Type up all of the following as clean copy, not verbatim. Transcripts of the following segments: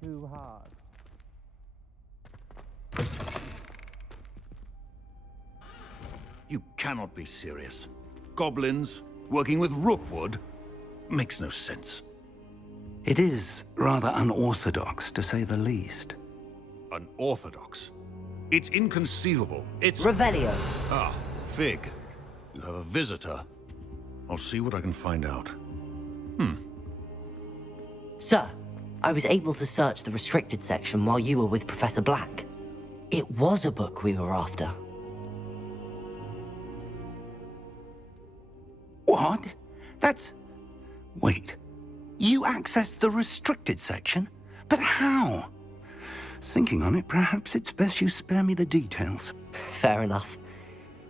too hard. You cannot be serious. Goblins, working with Rookwood? Makes no sense. It is rather unorthodox, to say the least. Unorthodox? It's inconceivable. It's... Revelio. Ah, Fig. You have a visitor. I'll see what I can find out. Sir, I was able to search the restricted section while you were with Professor Black. It was a book we were after. What? That's... Wait. You accessed the restricted section? But how? Thinking on it, perhaps it's best you spare me the details. Fair enough.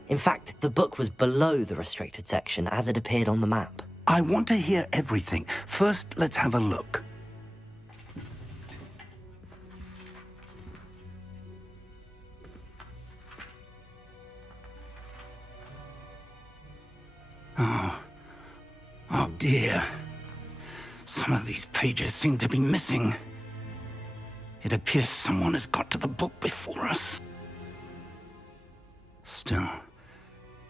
In fact, the book was below the restricted section as it appeared on the map. I want to hear everything. First, let's have a look. Oh dear. Some of these pages seem to be missing. It appears someone has got to the book before us. Still,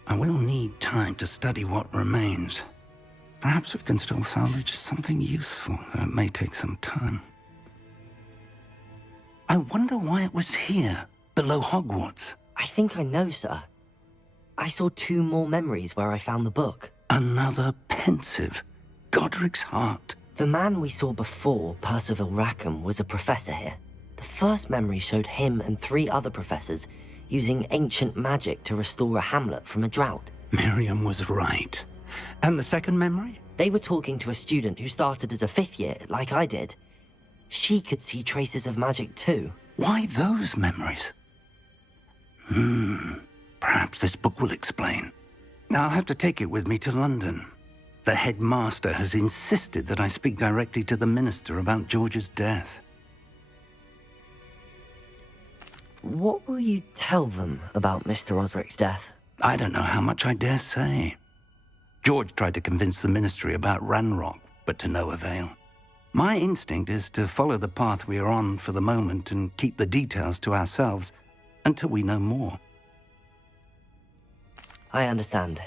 I will need time to study what remains. Perhaps we can still salvage something useful, though it may take some time. I wonder why it was here, below Hogwarts. I think I know, sir. I saw 2 more memories where I found the book. Another pensive. Godric's heart. The man we saw before, Percival Rackham, was a professor here. The first memory showed him and 3 other professors using ancient magic to restore a hamlet from a drought. Miriam was right. And the second memory? They were talking to a student who started as a 5th year, like I did. She could see traces of magic too. Why those memories? Perhaps this book will explain. I'll have to take it with me to London. The headmaster has insisted that I speak directly to the minister about George's death. What will you tell them about Mr. Osric's death? I don't know how much I dare say. George tried to convince the ministry about Ranrock, but to no avail. My instinct is to follow the path we are on for the moment and keep the details to ourselves until we know more. I understand.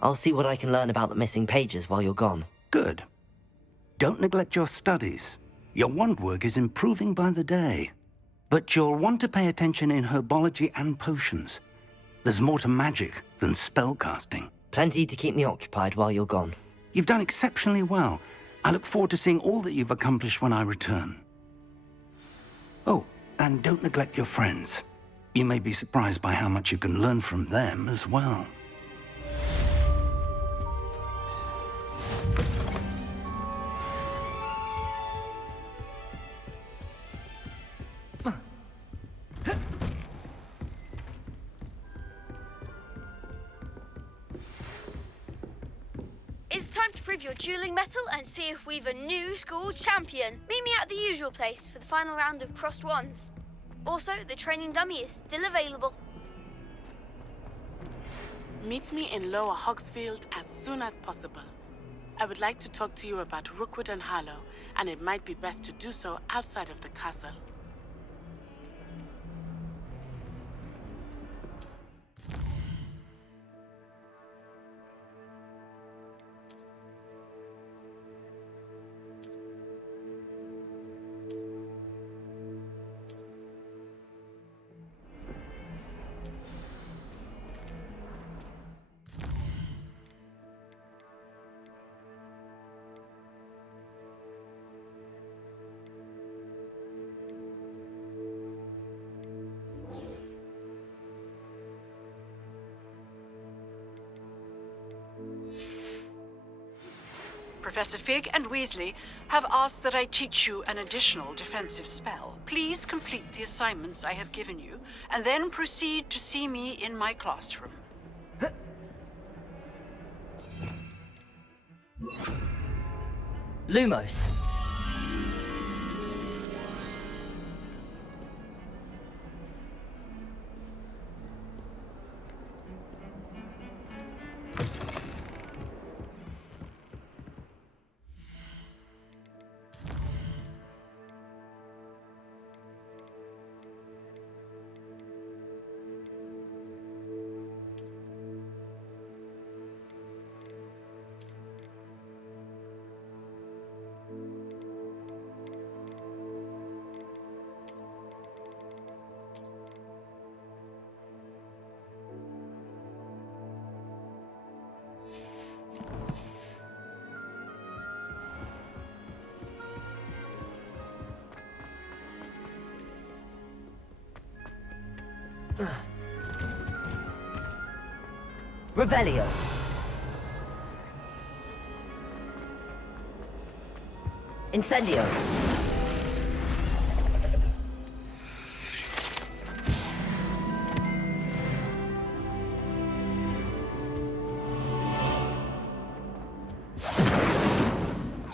I'll see what I can learn about the missing pages while you're gone. Good. Don't neglect your studies. Your wand work is improving by the day. But you'll want to pay attention in herbology and potions. There's more to magic than spellcasting. Plenty to keep me occupied while you're gone. You've done exceptionally well. I look forward to seeing all that you've accomplished when I return. Oh, and don't neglect your friends. You may be surprised by how much you can learn from them as well. It's time to prove your dueling mettle and see if we've a new school champion. Meet me at the usual place for the final round of crossed wands. Also, the training dummy is still available. Meet me in Lower Hogsfield as soon as possible. I would like to talk to you about Rookwood and Harlow, and it might be best to do so outside of the castle. Professor Fig and Weasley have asked that I teach you an additional defensive spell. Please complete the assignments I have given you, and then proceed to see me in my classroom. Lumos. Revelio. Incendio.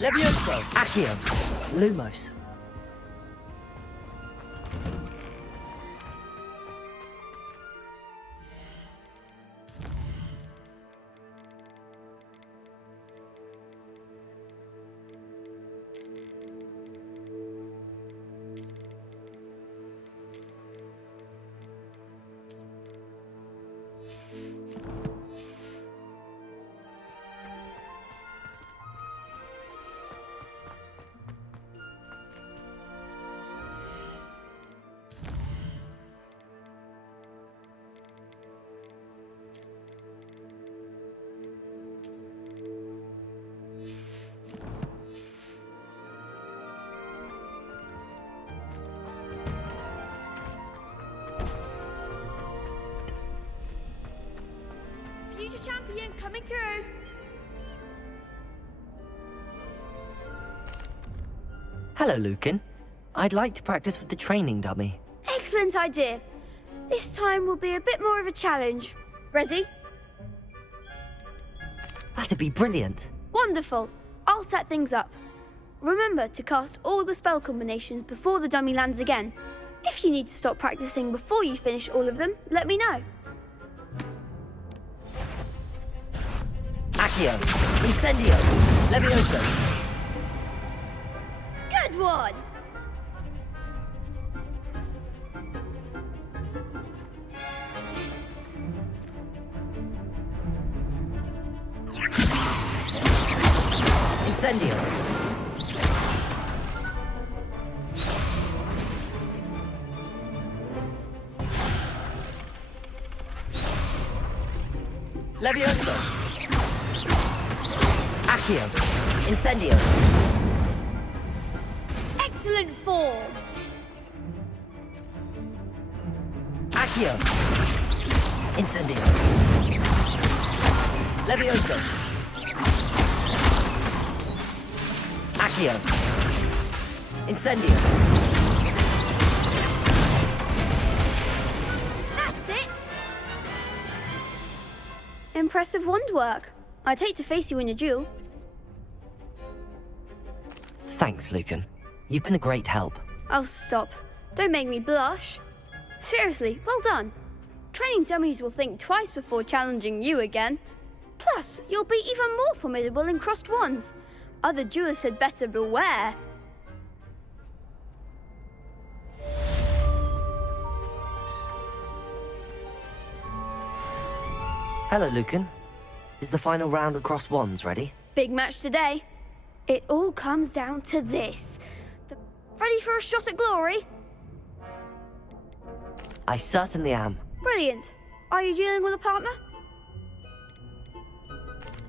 Levioso. Accio. Lumos. Future champion coming through. Hello, Lucan. I'd like to practice with the training dummy. Excellent idea. This time will be a bit more of a challenge. Ready? That'd be brilliant. Wonderful. I'll set things up. Remember to cast all the spell combinations before the dummy lands again. If you need to stop practicing before you finish all of them, let me know. Accio. Incendio. Levioso. Good one! Incendio. Levioso. Accio. Incendio. Excellent form! Accio. Incendio. Levioso. Accio. Incendio. That's it! Impressive wand work. I'd hate to face you in a duel. Thanks, Lucan. You've been a great help. Oh, stop. Don't make me blush. Seriously, well done. Training dummies will think twice before challenging you again. Plus, you'll be even more formidable in crossed wands. Other duelists had better beware. Hello, Lucan. Is the final round of crossed wands ready? Big match today. It all comes down to this. Ready for a shot at glory? I certainly am. Brilliant. Are you dealing with a partner?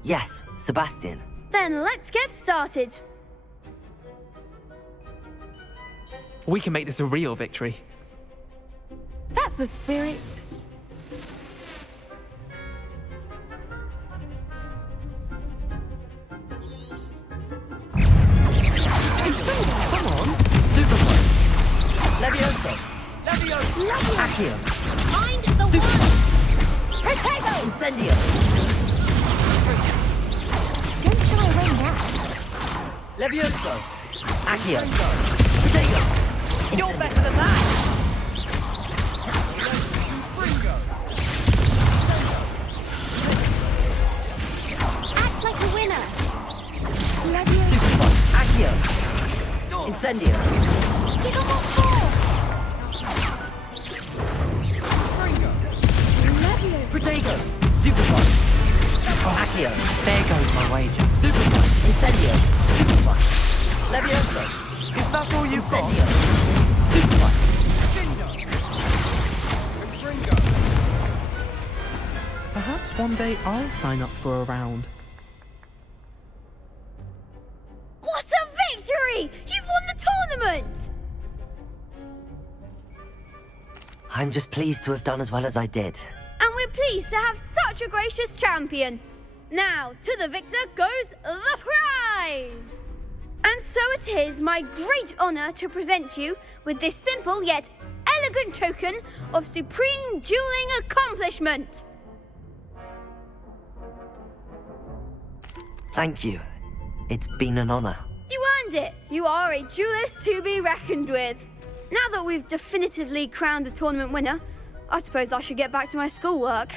Yes, Sebastian. Then let's get started. We can make this a real victory. That's the spirit. Come on. Stupefy. Levioso. Levioso. Accio. Find the Stupefy. Protego! Incendio. Don't shy away now. Levioso. Accio. Protego. You're better than that. Act like a winner. Stupefy. Accio. Incendio. Give them what for. Protego. Stupefy. Accio. There goes my wager. Stupefy. Incendio. Stupefy. Levioso. Is that all you've got? Incendio. Stupefy. Perhaps one day I'll sign up for a round. What a victory! You've won the tournament! I'm just pleased to have done as well as I did. And we're pleased to have such a gracious champion. Now, to the victor goes the prize! And so it is my great honour to present you with this simple yet elegant token of supreme dueling accomplishment. Thank you. It's been an honour. You earned it. You are a duelist to be reckoned with. Now that we've definitively crowned the tournament winner, I suppose I should get back to my schoolwork.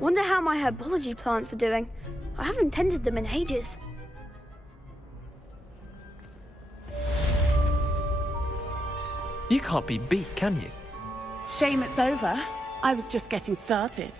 Wonder how my herbology plants are doing. I haven't tended them in ages. You can't be beat, can you? Shame it's over. I was just getting started.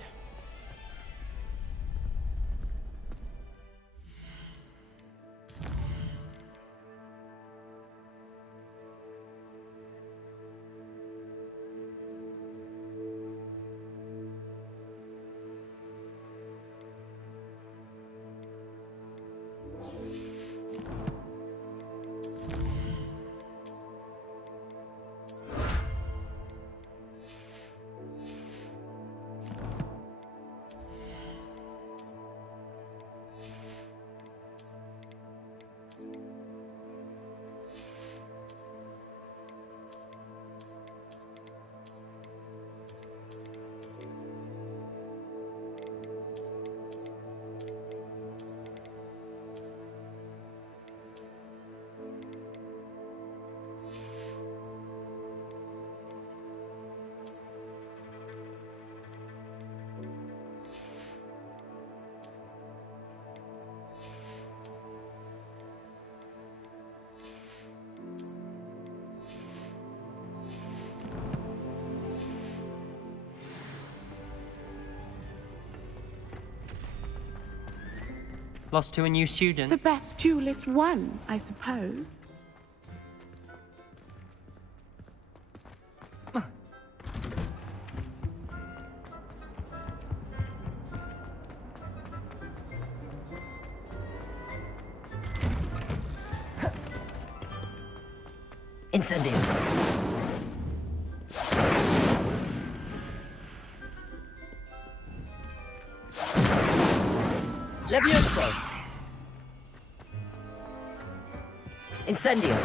Lost to a new student. The best duelist won, I suppose. Incendio. Levioso. Incendio.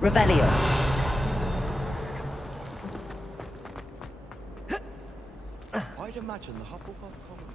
Revelio. I'd imagine the Hufflepuff Common.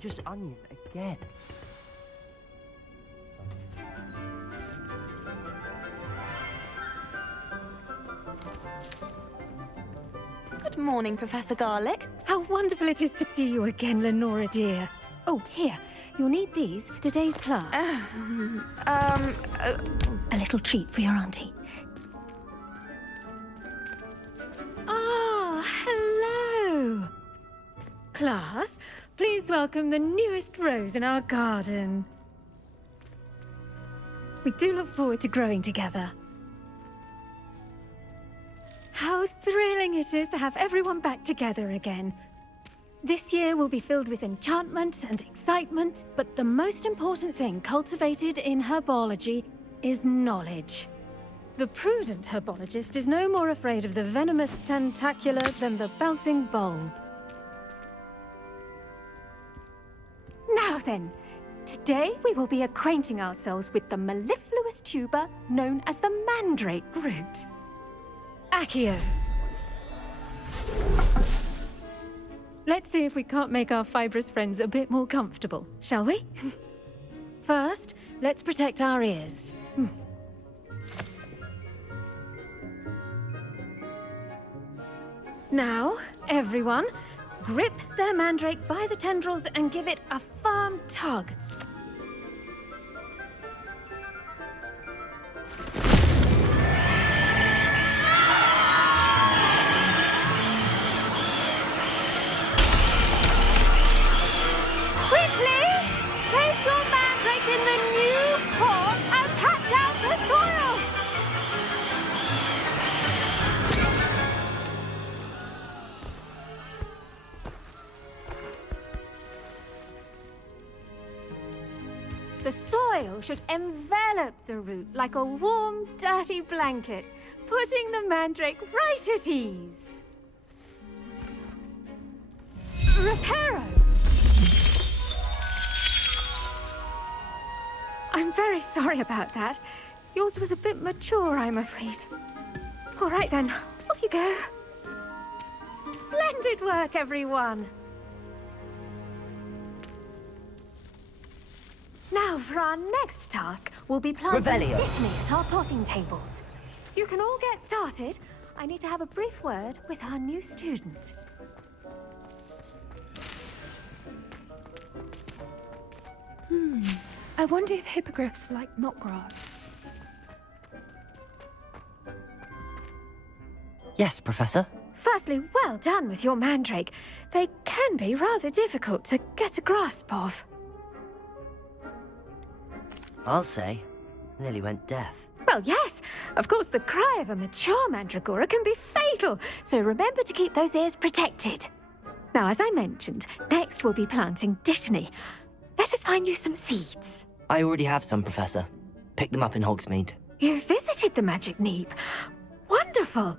Just onion again. Good morning, Professor Garlick. How wonderful it is to see you again, Lenora dear. Oh, here. You'll need these for today's class. A little treat for your auntie. Ah, hello. Class, please welcome the newest rose in our garden. We do look forward to growing together. How thrilling it is to have everyone back together again. This year will be filled with enchantment and excitement, but the most important thing cultivated in herbology is knowledge. The prudent herbologist is no more afraid of the venomous tentacula than the bouncing bulb. Now then, today we will be acquainting ourselves with the mellifluous continuous tuber known as the mandrake root. Accio. Let's see if we can't make our fibrous friends a bit more comfortable, shall we? First, let's protect our ears. Now, everyone, grip their mandrake by the tendrils and give it a firm tug. Quickly! Place your mandrake in the new pot and pat down the soil! The soil should envelop the root like a warm, dirty blanket, putting the mandrake right at ease. Reparo! I'm very sorry about that. Yours was a bit mature, I'm afraid. All right then, off you go. Splendid work, everyone! Now, for our next task, we'll be planting Revelio. Dittany at our potting tables. You can all get started. I need to have a brief word with our new student. I wonder if hippogriffs like knotgrass. Yes, Professor. Firstly, well done with your mandrake. They can be rather difficult to get a grasp of. I'll say. Nearly went deaf. Well, yes. Of course, the cry of a mature mandragora can be fatal, so remember to keep those ears protected. Now, as I mentioned, next we'll be planting Dittany. Let us find you some seeds. I already have some, Professor. Picked them up in Hogsmeade. You visited the Magic Neep. Wonderful.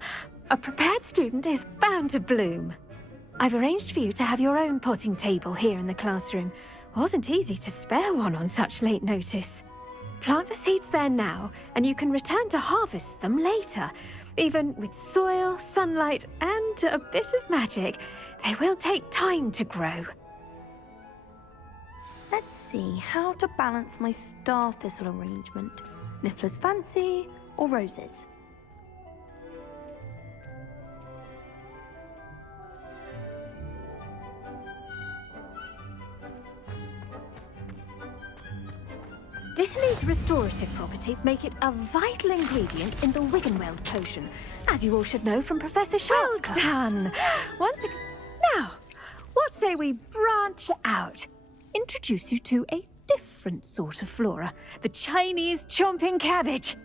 A prepared student is bound to bloom. I've arranged for you to have your own potting table here in the classroom. Wasn't easy to spare one on such late notice. Plant the seeds there now, and you can return to harvest them later. Even with soil, sunlight, and a bit of magic, they will take time to grow. Let's see how to balance my star thistle arrangement. Niffler's fancy or roses? Dittany's restorative properties make it a vital ingredient in the Wiggenweld potion, as you all should know from Professor Sharp's class. Well done! Now, what say we branch out? Introduce you to a different sort of flora, the Chinese chomping cabbage.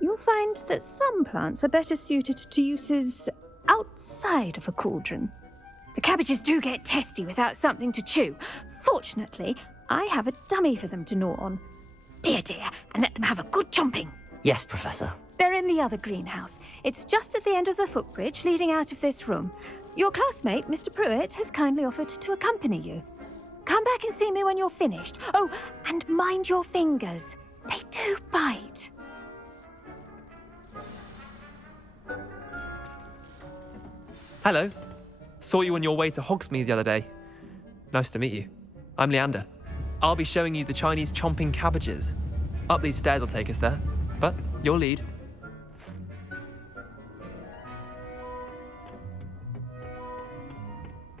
You'll find that some plants are better suited to uses outside of a cauldron. The cabbages do get testy without something to chew. Fortunately, I have a dummy for them to gnaw on. Be a dear and let them have a good chomping. Yes, Professor. They're in the other greenhouse. It's just at the end of the footbridge leading out of this room. Your classmate, Mr. Pruitt, has kindly offered to accompany you. Come back and see me when you're finished. Oh, and mind your fingers. They do bite. Hello. Saw you on your way to Hogsmeade the other day. Nice to meet you. I'm Leander. I'll be showing you the Chinese chomping cabbages. Up these stairs will take us there, but your lead.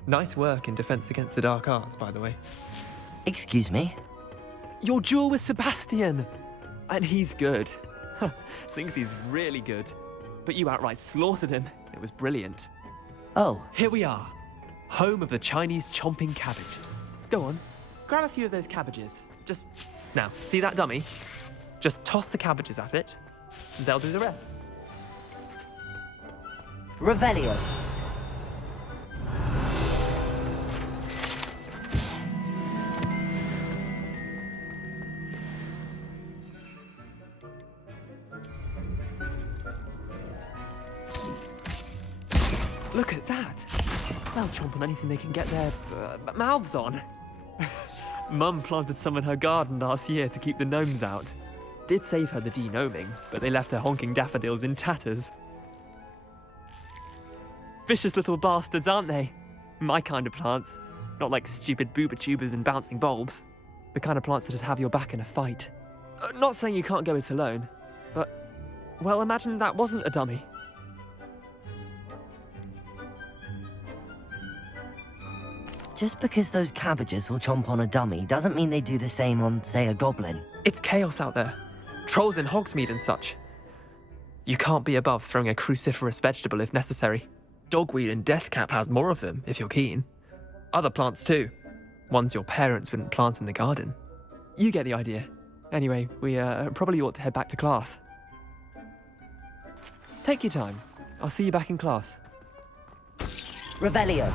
Nice work in Defense Against the Dark Arts, by the way. Excuse me? Your duel with Sebastian! And he's good. Thinks he's really good. But you outright slaughtered him. It was brilliant. Oh. Here we are. Home of the Chinese chomping cabbage. Go on. Grab a few of those cabbages. Just, now, see that dummy? Just toss the cabbages at it, and they'll do the rest. Revelio. Look at that. They'll chomp on anything they can get their mouths on. Mum planted some in her garden last year to keep the gnomes out. did save her the denoming, but they left her honking daffodils in tatters. Vicious little bastards, aren't they? My kind of plants. Not like stupid booba tubers and bouncing bulbs. The kind of plants that'd have your back in a fight. Not saying you can't go it alone, but, well, imagine that wasn't a dummy. Just because those cabbages will chomp on a dummy doesn't mean they do the same on, say, a goblin. It's chaos out there. Trolls in Hogsmeade and such. You can't be above throwing a cruciferous vegetable if necessary. Dogweed and deathcap has more of them, if you're keen. Other plants too. Ones your parents wouldn't plant in the garden. You get the idea. Anyway, we probably ought to head back to class. Take your time. I'll see you back in class. Revelio.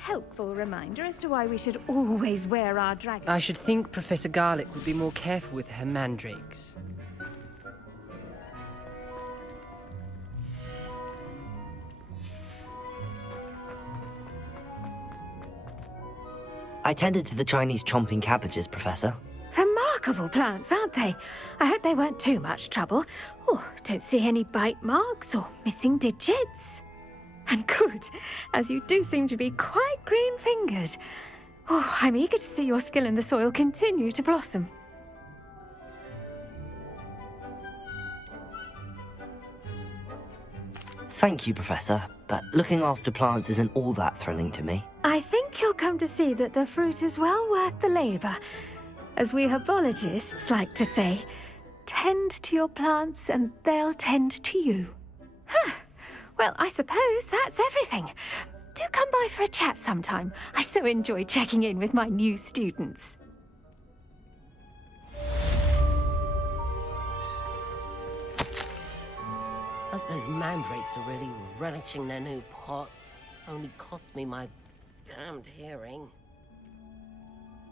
Helpful reminder as to why we should always wear our dragon. I should think Professor Garlick would be more careful with her mandrakes. I tended to the Chinese chomping cabbages, Professor. Remarkable plants, aren't they? I hope they weren't too much trouble. Oh, don't see any bite marks or missing digits. And good, as you do seem to be quite green-fingered. Oh, I'm eager to see your skill in the soil continue to blossom. Thank you, Professor, but looking after plants isn't all that thrilling to me. I think you'll come to see that the fruit is well worth the labour. As we herbologists like to say, tend to your plants and they'll tend to you. Huh. Well, I suppose that's everything. Do come by for a chat sometime. I so enjoy checking in with my new students. Hope those mandrakes are really relishing their new pots. Only cost me my damned hearing.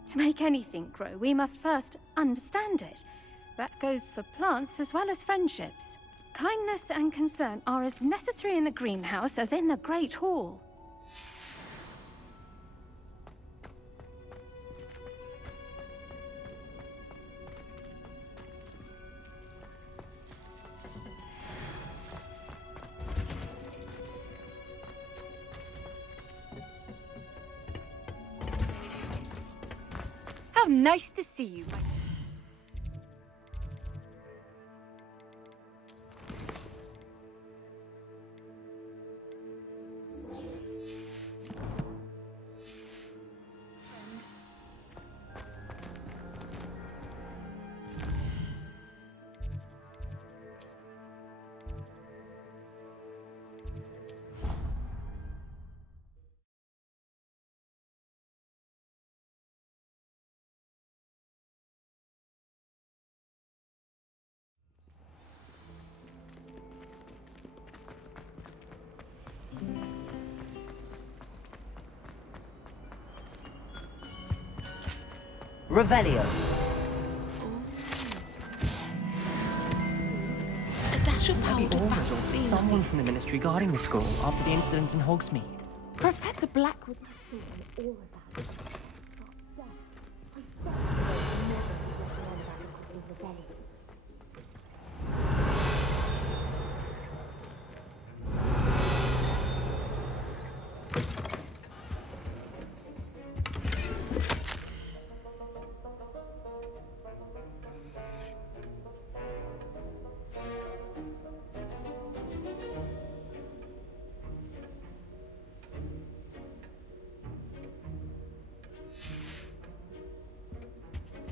To make anything grow, we must first understand it. That goes for plants as well as friendships. Kindness and concern are as necessary in the greenhouse as in the Great Hall. How nice to see you. Revelio. A dash of Maybe powder Orville, Vaseline. someone from the ministry guarding the school after the incident in Hogsmeade. Professor Blackwood must have known all about it.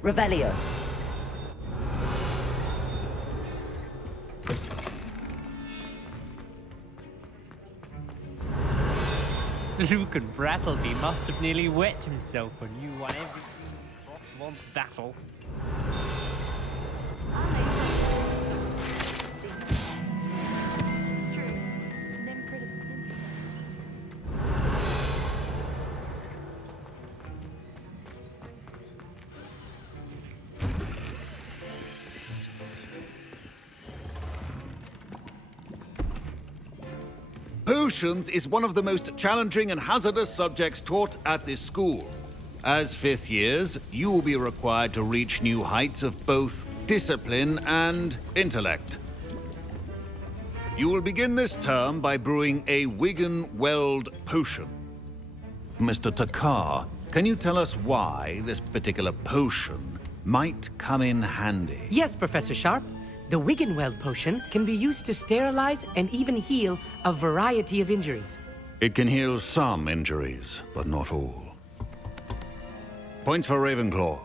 Revelio. Luke and Brattleby must have nearly wet himself when you won every once battle. Potions is one of the most challenging and hazardous subjects taught at this school. As fifth years, you will be required to reach new heights of both discipline and intellect. You will begin this term by brewing a Wiggenweld potion. Mr. Takar, can you tell us why this particular potion might come in handy? Yes, Professor Sharp. The Wiggenweld potion can be used to sterilize and even heal a variety of injuries. It can heal some injuries, but not all. Points for Ravenclaw.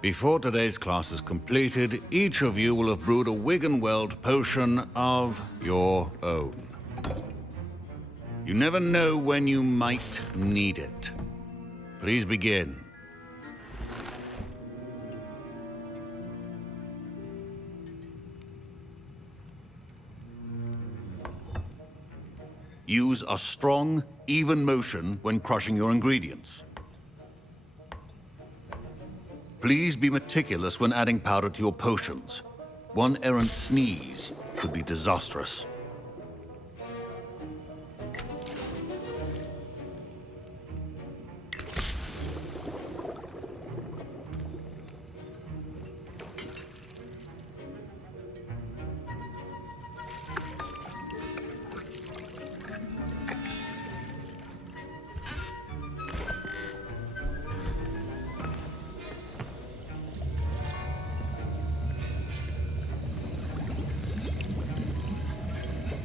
Before today's class is completed, each of you will have brewed a Wiggenweld potion of your own. You never know when you might need it. Please begin. Use a strong, even motion when crushing your ingredients. Please be meticulous when adding powder to your potions. One errant sneeze could be disastrous.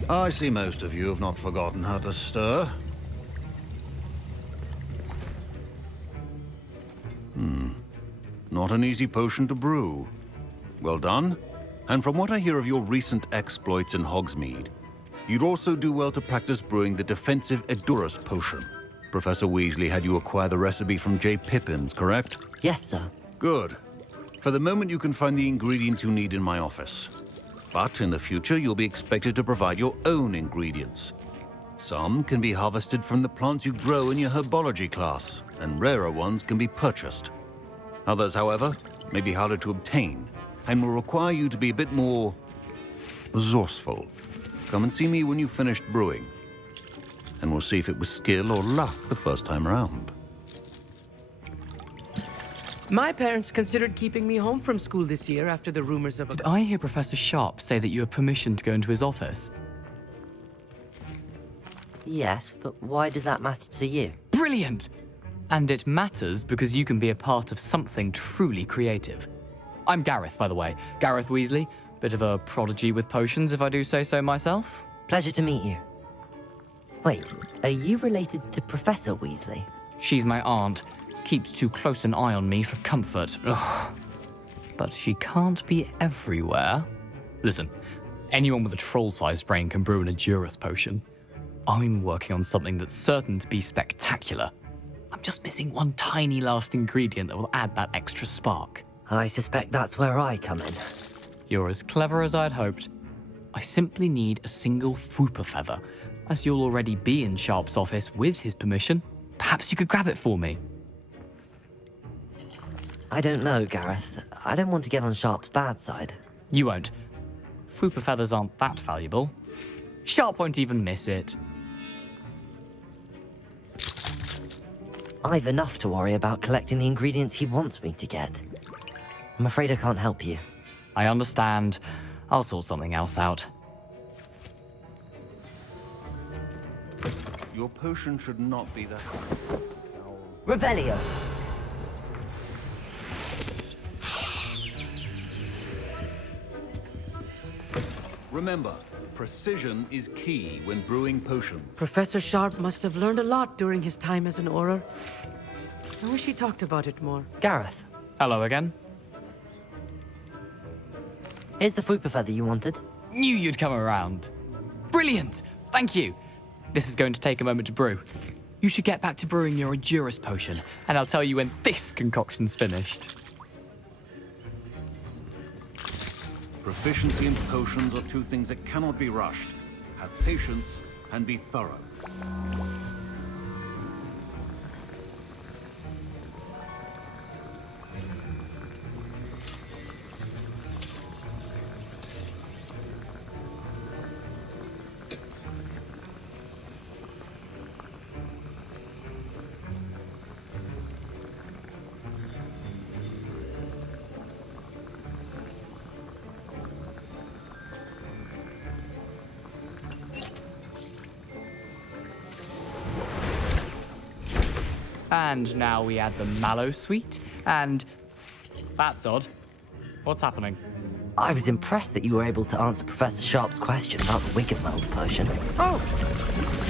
I see most of you have not forgotten how to stir. Not an easy potion to brew. Well done. And from what I hear of your recent exploits in Hogsmeade, you'd also do well to practice brewing the defensive Edurus potion. Professor Weasley had you acquire the recipe from J. Pippin's, correct? Yes, sir. Good. For the moment, you can find the ingredients you need in my office. But in the future, you'll be expected to provide your own ingredients. Some can be harvested from the plants you grow in your herbology class, and rarer ones can be purchased. Others, however, may be harder to obtain, and will require you to be a bit more resourceful. Come and see me when you've finished brewing, and we'll see if it was skill or luck the first time around. My parents considered keeping me home from school this year after the rumors of a... Did I hear Professor Sharp say that you have permission to go into his office? Yes, but why does that matter to you? Brilliant! And it matters because you can be a part of something truly creative. I'm Gareth, by the way. Gareth Weasley. Bit of a prodigy with potions, if I do say so myself. Pleasure to meet you. Wait, are you related to Professor Weasley? She's my aunt. Keeps too close an eye on me for comfort. Ugh. But she can't be everywhere. Listen, anyone with a troll-sized brain can brew an Edurus potion. I'm working on something that's certain to be spectacular. I'm just missing one tiny last ingredient that will add that extra spark. I suspect that's where I come in. You're as clever as I'd hoped. I simply need a single Fwooper feather. As you'll already be in Sharp's office with his permission, perhaps you could grab it for me. I don't know, Gareth. I don't want to get on Sharp's bad side. You won't. Fwooper feathers aren't that valuable. Sharp won't even miss it. I've enough to worry about collecting the ingredients he wants me to get. I'm afraid I can't help you. I understand. I'll sort something else out. Your potion should not be that. Revelio! Remember, precision is key when brewing potions. Professor Sharp must have learned a lot during his time as an Auror. I wish he talked about it more. Gareth. Hello again. Here's the Fwooper feather you wanted. Knew you'd come around. Brilliant! Thank you. This is going to take a moment to brew. You should get back to brewing your Edurus potion, and I'll tell you when this concoction's finished. Proficiency in potions are two things that cannot be rushed. Have patience and be thorough. And now we add the mallow sweet, and... That's odd. What's happening? I was impressed that you were able to answer Professor Sharp's question about the Wiggenweld potion. Oh,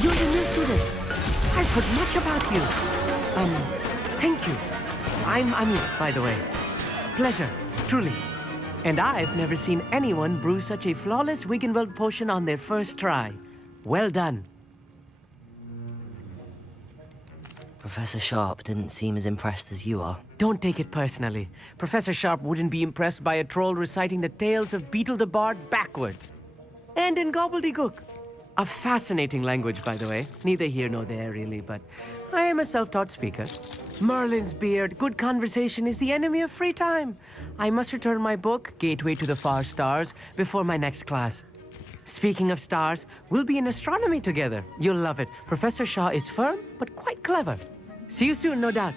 you're the new student. I've heard much about you. Thank you. I'm Amir, by the way. Pleasure, truly. And I've never seen anyone brew such a flawless Wiggenweld potion on their first try. Well done. Professor Sharp didn't seem as impressed as you are. Don't take it personally. Professor Sharp wouldn't be impressed by a troll reciting the tales of Beetle the Bard backwards. And in gobbledygook. A fascinating language, by the way. Neither here nor there, really, but I am a self-taught speaker. Merlin's beard, good conversation is the enemy of free time. I must return my book, Gateway to the Far Stars, before my next class. Speaking of stars, we'll be in astronomy together. You'll love it. Professor Shaw is firm, but quite clever. See you soon, no doubt.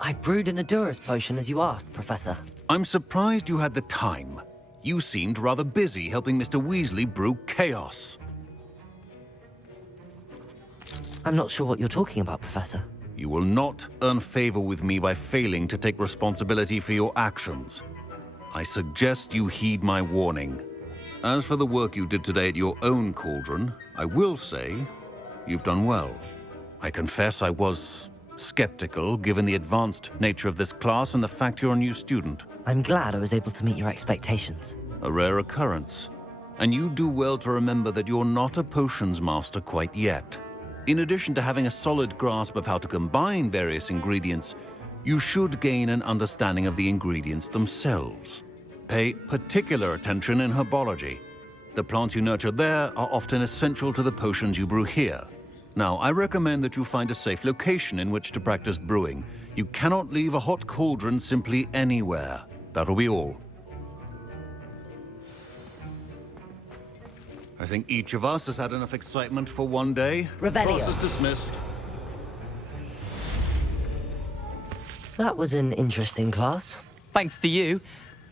I brewed an Adurus potion as you asked, Professor. I'm surprised you had the time. You seemed rather busy helping Mr. Weasley brew chaos. I'm not sure what you're talking about, Professor. You will not earn favor with me by failing to take responsibility for your actions. I suggest you heed my warning. As for the work you did today at your own cauldron, I will say you've done well. I confess I was skeptical, given the advanced nature of this class and the fact you're a new student. I'm glad I was able to meet your expectations. A rare occurrence. And you do well to remember that you're not a potions master quite yet. In addition to having a solid grasp of how to combine various ingredients, you should gain an understanding of the ingredients themselves. Pay particular attention in herbology. The plants you nurture there are often essential to the potions you brew here. Now, I recommend that you find a safe location in which to practice brewing. You cannot leave a hot cauldron simply anywhere. That'll be all. I think each of us has had enough excitement for one day. Revelio. Class is dismissed. That was an interesting class. Thanks to you.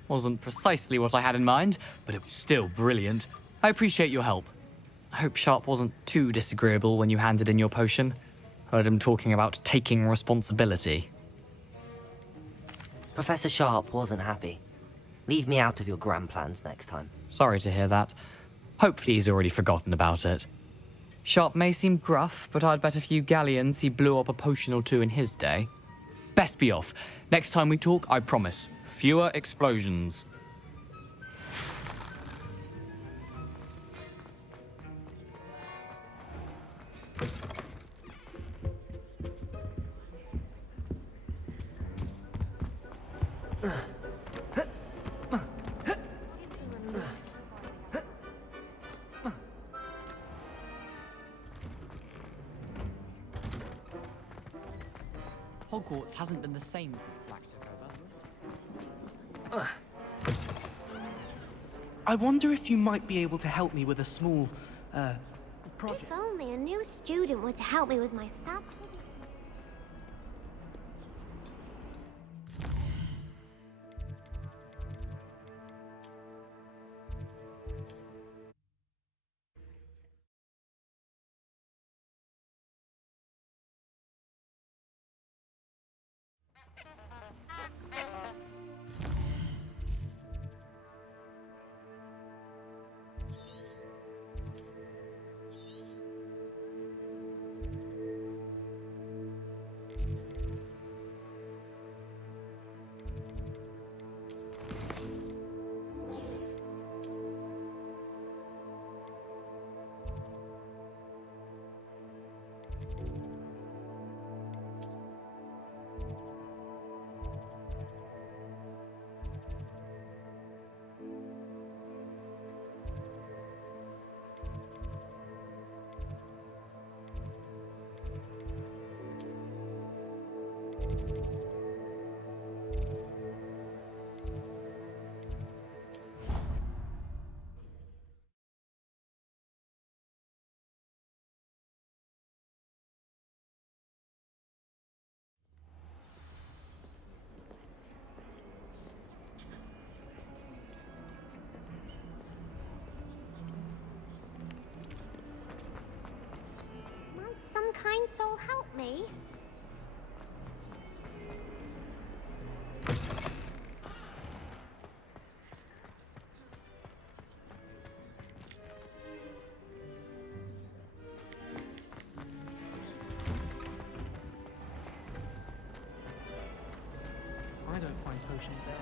Wasn't precisely what I had in mind, but it was still brilliant. I appreciate your help. I hope Sharp wasn't too disagreeable when you handed in your potion. Heard him talking about taking responsibility. Professor Sharp wasn't happy. Leave me out of your grand plans next time. Sorry to hear that. Hopefully he's already forgotten about it. Sharp may seem gruff, but I'd bet a few galleons he blew up a potion or two in his day. Best be off. Next time we talk, I promise, fewer explosions. Hogwarts hasn't been the same since Black took over. I wonder if you might be able to help me with a small, project. If only a new student were to help me with my sap. kind soul help me? I don't find potions there.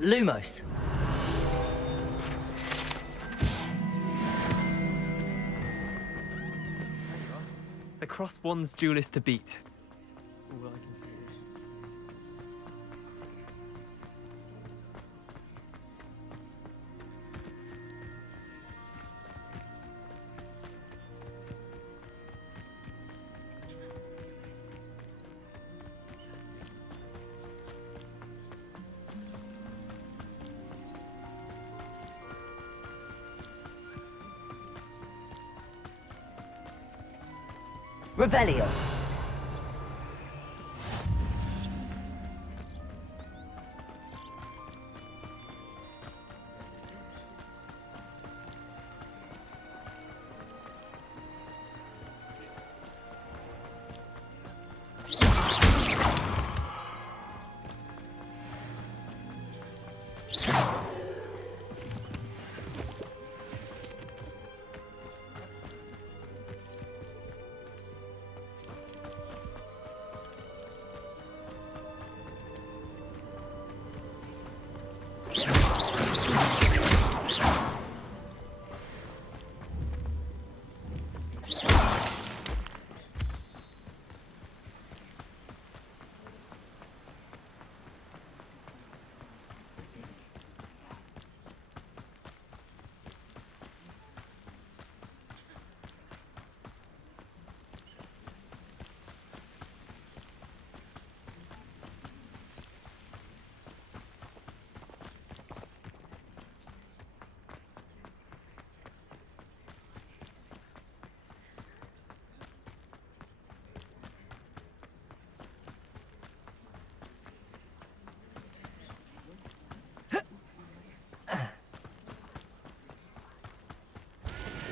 Lumos. The crossed one's duelist to beat. All I can see. Revelio.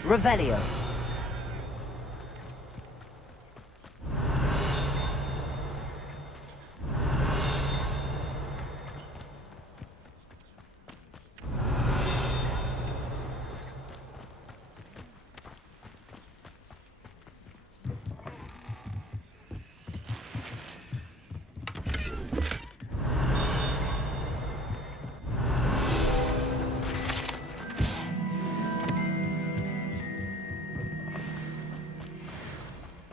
Revelio.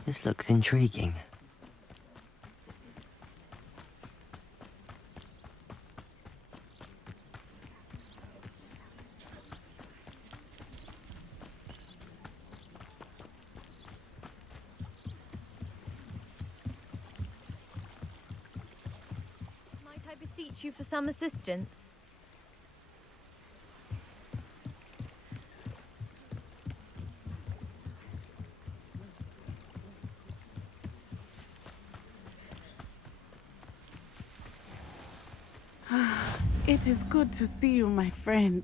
This looks intriguing. Might I beseech you for some assistance? It is good to see you, my friend.